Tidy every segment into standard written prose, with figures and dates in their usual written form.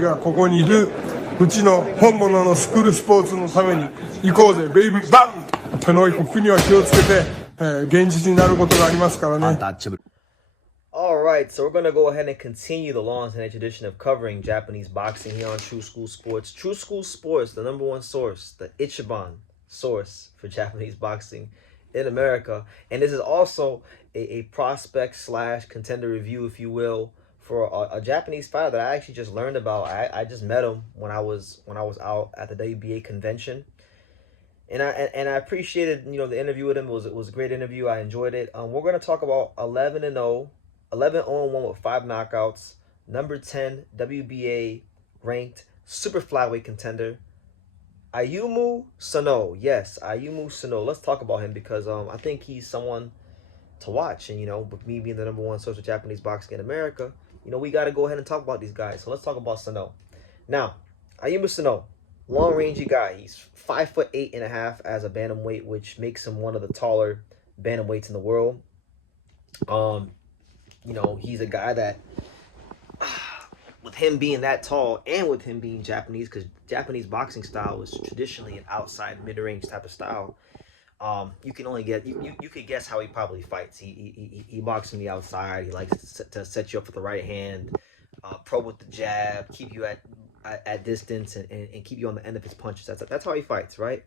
がここにいるうちの本物のスクールスポーツのために行こうぜベイビーバン手の国は気をつけて、現実になることがありますからね。Alright, so we're going to go ahead and continue the long-standing tradition of covering Japanese boxing here on True School Sports. True School Sports, the number one source, the Ichiban source for Japanese boxing in America. And this is also a prospect / contender review, if you will, for a Japanese fighter that I actually just learned about. I just met him when I was out at the WBA convention. And I appreciated, the interview with him. It was a great interview. I enjoyed it. We're going to talk about 11-0 11-0-1 with 5 knockouts, number 10 WBA ranked super flyweight contender, Ayumu Sano. Yes, Ayumu Sano. Let's talk about him because I think he's someone to watch. And, with me being the number one source of Japanese boxing in America, we got to go ahead and talk about these guys. So let's talk about Sano. Now, Ayumu Sano, long-rangey guy. He's 5'8.5" as a bantamweight, which makes him one of the taller bantamweights in the world. He's a guy that, with him being that tall and with him being Japanese, because Japanese boxing style is traditionally an outside mid-range type of style. You can only get you could guess how he probably fights. He boxes from the outside. He likes to set you up with the right hand, probe with the jab, keep you at distance, and keep you on the end of his punches. That's how he fights, right?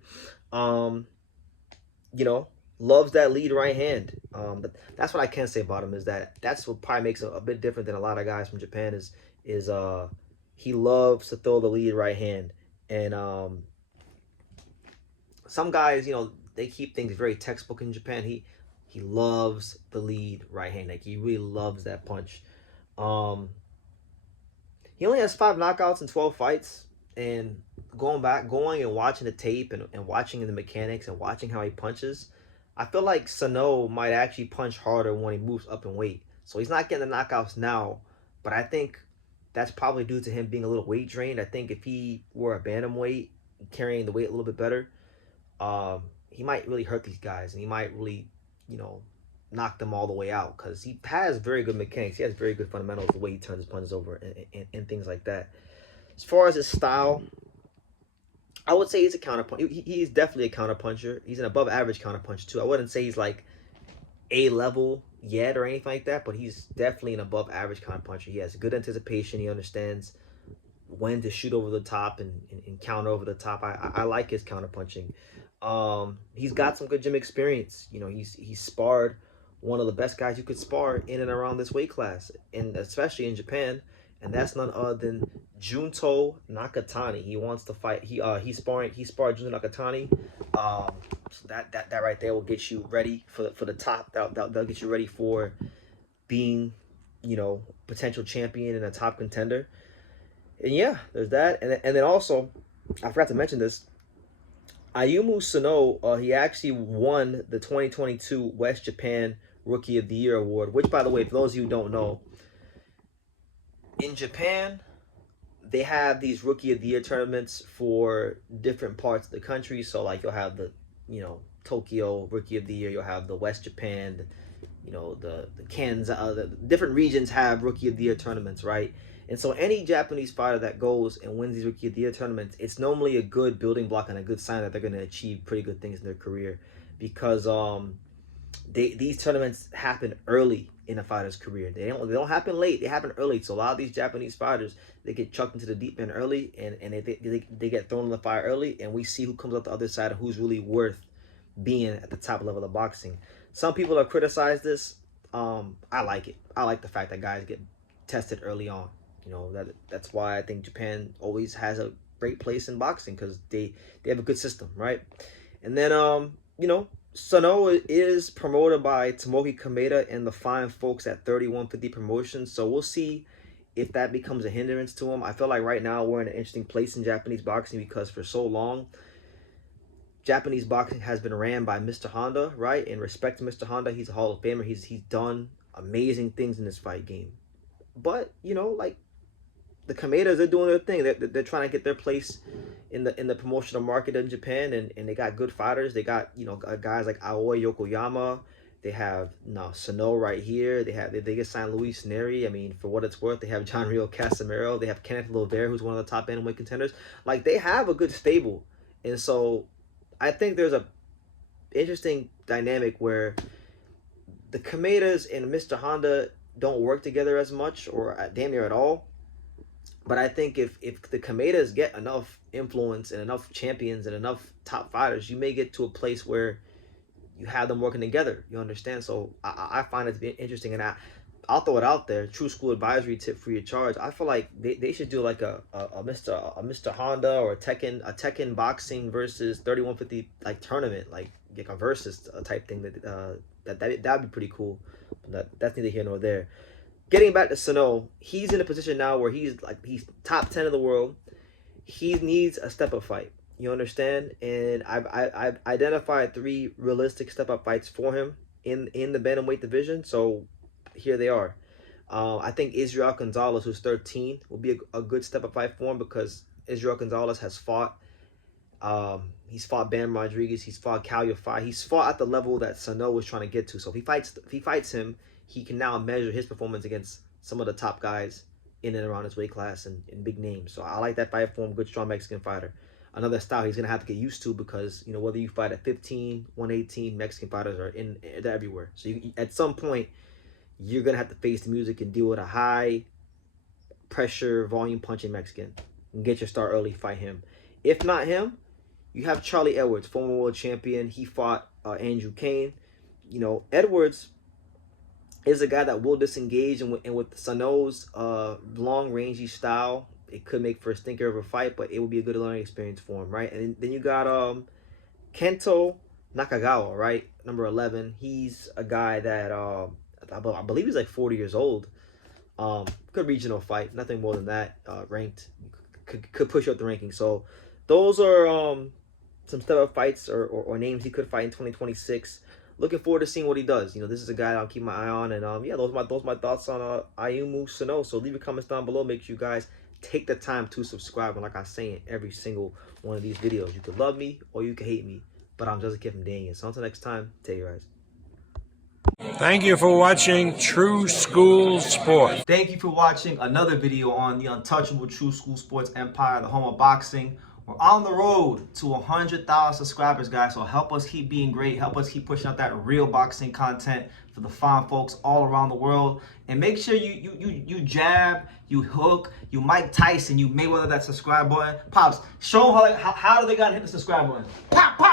Loves that lead right hand. But that's what I can say about him is that's what probably makes him a bit different than a lot of guys from Japan is he loves to throw the lead right hand. And some guys, they keep things very textbook in Japan. He loves the lead right hand. Like he really loves that punch. He only has 5 knockouts in 12 fights. And going and watching the tape and watching the mechanics and watching how he punches, I feel like Sano might actually punch harder when he moves up in weight. So he's not getting the knockouts now, but I think that's probably due to him being a little weight drained. I think if he were a bantamweight, carrying the weight a little bit better, he might really hurt these guys, and he might really, knock them all the way out because he has very good mechanics. He has very good fundamentals, the way he turns his punches over and things like that. As far as his style, I would say he's a counterpuncher. He's definitely a counterpuncher. He's an above average counterpuncher too. I wouldn't say he's like A level yet or anything like that, but he's definitely an above average counterpuncher. He has good anticipation. He understands when to shoot over the top and counter over the top. I like his counterpunching. He's got some good gym experience. He's sparred one of the best guys you could spar in and around this weight class, and especially in Japan. And that's none other than Junto Nakatani. He wants to fight. He sparred Junto Nakatani. So that right there will get you ready for the top. That'll get you ready for being, potential champion and a top contender. And yeah, there's that. And then also, I forgot to mention this. Ayumu Sano, he actually won the 2022 West Japan Rookie of the Year award. Which, by the way, for those of you who don't know, in Japan, they have these Rookie of the Year tournaments for different parts of the country. So, like, you'll have the, Tokyo Rookie of the Year. You'll have the West Japan, the Kansas. The different regions have Rookie of the Year tournaments, right? And so any Japanese fighter that goes and wins these Rookie of the Year tournaments, it's normally a good building block and a good sign that they're going to achieve pretty good things in their career. Because these tournaments happen early in a fighter's career. They don't happen late. They happen early. So a lot of these Japanese fighters, they get chucked into the deep end early, and they get thrown in the fire early, and we see who comes out the other side and who's really worth being at the top level of boxing. Some people have criticized this. I like it. I like the fact that guys get tested early on. That's why I think Japan always has a great place in boxing, because they have a good system, right? And then Sano is promoted by Tomoki Kameda and the fine folks at 3150 Promotions. So we'll see if that becomes a hindrance to him. I feel like right now we're in an interesting place in Japanese boxing because for so long, Japanese boxing has been ran by Mr. Honda, right? In respect to Mr. Honda, he's a Hall of Famer. He's done amazing things in this fight game. But, like, the Kamedas are doing their thing. They're trying to get their place in the promotional market in Japan, and they got good fighters. They got guys like Aoi Yokoyama. They have Sano right here. They get signed Luis Neri. I mean, for what it's worth, they have John Rio Casimiro. They have Kenneth Lovere, who's one of the top bantamweight contenders. Like, they have a good stable. And so I think there's a interesting dynamic where the Kamedas and Mr. Honda don't work together as much, or damn near at all. But I think if the Kamedas get enough influence and enough champions and enough top fighters, you may get to a place where you have them working together. You understand? So I find it to be interesting, and I'll throw it out there. True School advisory tip free of charge. I feel like they should do like a Mr. Honda or a Tekken boxing versus 3150 like tournament, like a versus type thing that'd be pretty cool. But that's neither here nor there. Getting back to Sano, he's in a position now where he's top 10 of the world. He needs a step up fight. You understand? And I've identified 3 realistic step up fights for him in the bantamweight division. So here they are. I think Israel Gonzalez, who's 13, will be a good step up fight for him, because Israel Gonzalez has fought. He's fought Bam Rodriguez. He's fought Cal Yafai. He's fought at the level that Sano was trying to get to. So if he fights him, he can now measure his performance against some of the top guys in and around his weight class and big names. So I like that fight for him. Good, strong Mexican fighter. Another style he's going to have to get used to, because, you know, whether you fight at 15, 118, Mexican fighters they're everywhere. So at some point, you're going to have to face the music and deal with a high pressure, volume punching Mexican. And get your start early, fight him. If not him, you have Charlie Edwards, former world champion. He fought Andrew Kane. You know, Edwards is a guy that will disengage, and with Sano's long rangey style, it could make for a stinker of a fight, but it would be a good learning experience for him, right? And then you got Kento Nakagawa, right? Number 11. He's a guy that I believe he's like 40 years old. Good regional fight, nothing more than that. Ranked, could push up the ranking. So those are some step up fights or names he could fight in 2026. Looking forward to seeing what he does. You know, this is a guy I'll keep my eye on. And yeah, those are my thoughts on Ayumu Sano. So leave your comments down below. Make sure you guys take the time to subscribe. And like I say in every single one of these videos, you could love me or you could hate me, but I'm just a kid from Daniel. So until next time, take your eyes. Thank you for watching True School Sports. Thank you for watching another video on the untouchable True School Sports empire, the home of boxing. We're on the road to 100,000 subscribers, guys. So help us keep being great. Help us keep pushing out that real boxing content for the fine folks all around the world. And make sure you jab, you hook, you Mike Tyson, you Mayweather that subscribe button. Pops, show them how do they gotta hit the subscribe button. Pop, pop.